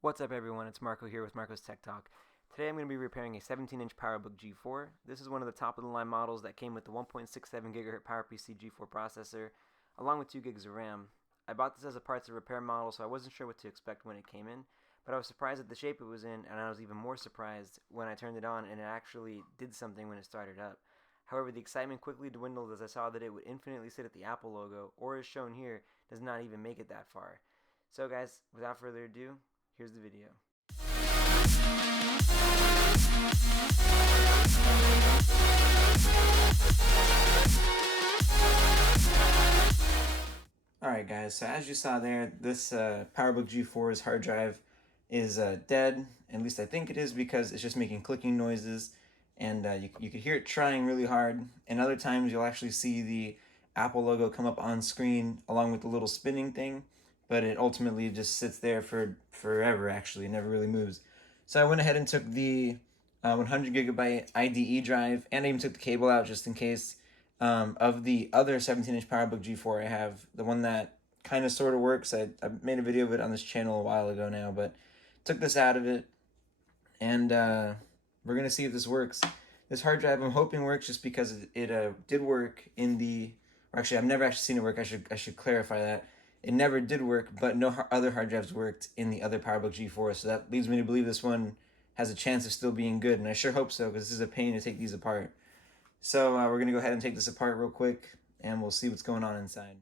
What's up everyone, it's Marco here with Marco's Tech Talk. Today I'm going to be repairing a 17-inch Powerbook G4. This is one of the top of the line models that came with the 1.67 GHz PowerPC G4 processor, along with 2 gigs of RAM. I bought this as a parts and repair model, so I wasn't sure what to expect when it came in, but I was surprised at the shape it was in, and I was even more surprised when I turned it on and it actually did something when it started up. However, the excitement quickly dwindled as I saw that it would infinitely sit at the Apple logo, or as shown here, does not even make it that far. So guys, without further ado, here's the video. Alright guys, so as you saw there, this Powerbook G4's hard drive is dead. At least I think it is, because it's just making clicking noises, and you could hear it trying really hard, and other times you'll actually see the Apple logo come up on screen along with the little spinning thing, but it ultimately just sits there for forever. Actually, it never really moves. So I went ahead and took the 100 gigabyte IDE drive, and I even took the cable out just in case. Of the other 17-inch Powerbook G4 I have, the one that kind of sort of works. I made a video of it on this channel a while ago now, but took this out of it, and we're going to see if this works. This hard drive I'm hoping works, just because it did work in the, or actually I've never actually seen it work. I should clarify that. It never did work, but no other hard drives worked in the other Powerbook G4, so that leads me to believe this one has a chance of still being good, and I sure hope so, because this is a pain to take these apart. So we're going to go ahead and take this apart real quick, and we'll see what's going on inside.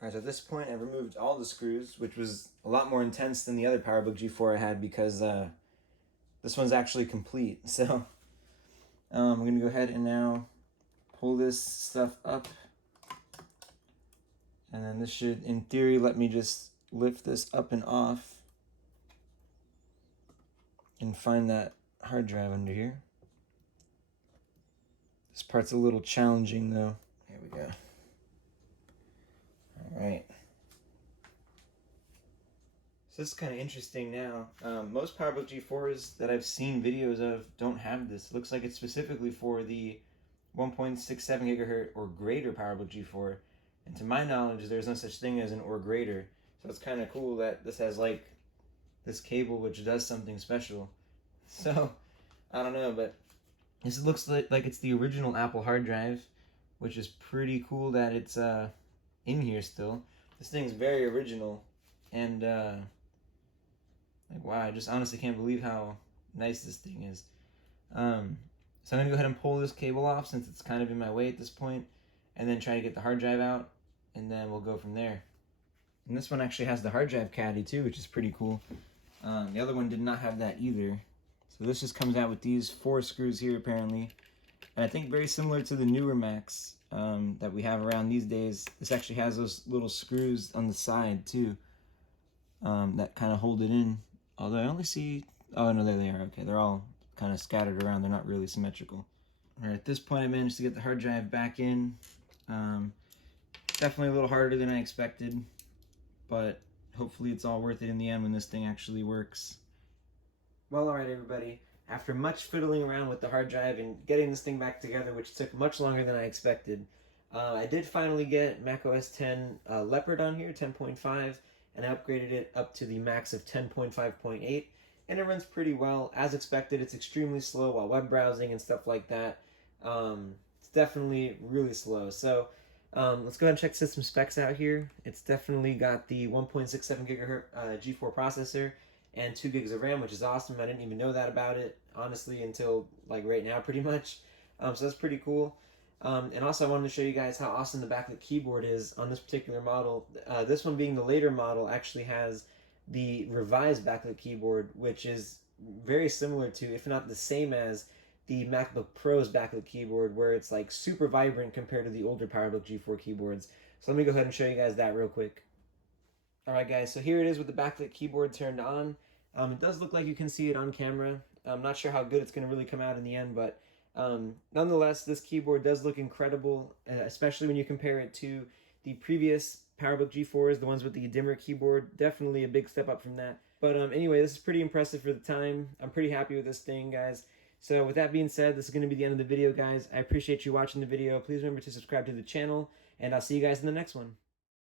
Alright, so at this point I removed all the screws, which was a lot more intense than the other Powerbook G4 I had, because this one's actually complete. So we're going to go ahead and now pull this stuff up, and then this should, in theory, let me just lift this up and off and find that hard drive under here. This part's a little challenging though. Here we go. Alright. So this is kind of interesting now. Most Powerbook G4s that I've seen videos of don't have this. It looks like it's specifically for the 1.67 gigahertz or greater Powerbook G4. And to my knowledge, there's no such thing as an or greater. So it's kind of cool that this has like this cable which does something special. So, I don't know, but this looks like it's the original Apple hard drive, which is pretty cool that it's in here still. This thing's very original, and like, wow, I just honestly can't believe how nice this thing is. So I'm gonna go ahead and pull this cable off, since it's kind of in my way at this point, and then try to get the hard drive out, and then we'll go from there. And this one actually has the hard drive caddy too, which is pretty cool. The other one did not have that either. So this just comes out with these 4 screws here apparently. And I think very similar to the newer Macs that we have around these days, this actually has those little screws on the side too, that kind of hold it in. Although I only see, oh no, there they are. Okay, they're all kind of scattered around. They're not really symmetrical. All right, at this point I managed to get the hard drive back in. Definitely a little harder than I expected, but hopefully it's all worth it in the end when this thing actually works. Well, alright everybody, after much fiddling around with the hard drive and getting this thing back together, which took much longer than I expected, I did finally get macOS 10 Leopard on here, 10.5, and I upgraded it up to the max of 10.5.8, and it runs pretty well. As expected, it's extremely slow while web browsing and stuff like that. It's definitely really slow. So let's go ahead and check system specs out here. It's definitely got the 1.67 gigahertz G4 processor and 2 gigs of RAM, which is awesome. I didn't even know that about it, honestly, until like right now, pretty much. So that's pretty cool. And also I wanted to show you guys how awesome the backlit keyboard is on this particular model. This one, being the later model, actually has the revised backlit keyboard, which is very similar to, if not the same as, the MacBook Pro's backlit keyboard, where it's like super vibrant compared to the older Powerbook G4 keyboards. So let me go ahead and show you guys that real quick. Alright guys, so here it is with the backlit keyboard turned on. It does look like you can see it on camera. I'm not sure how good it's going to really come out in the end, but nonetheless, this keyboard does look incredible, especially when you compare it to the previous Powerbook G4s, the ones with the dimmer keyboard. Definitely a big step up from that. But anyway, this is pretty impressive for the time. I'm pretty happy with this thing, guys. So with that being said, this is going to be the end of the video, guys. I appreciate you watching the video. Please remember to subscribe to the channel, and I'll see you guys in the next one.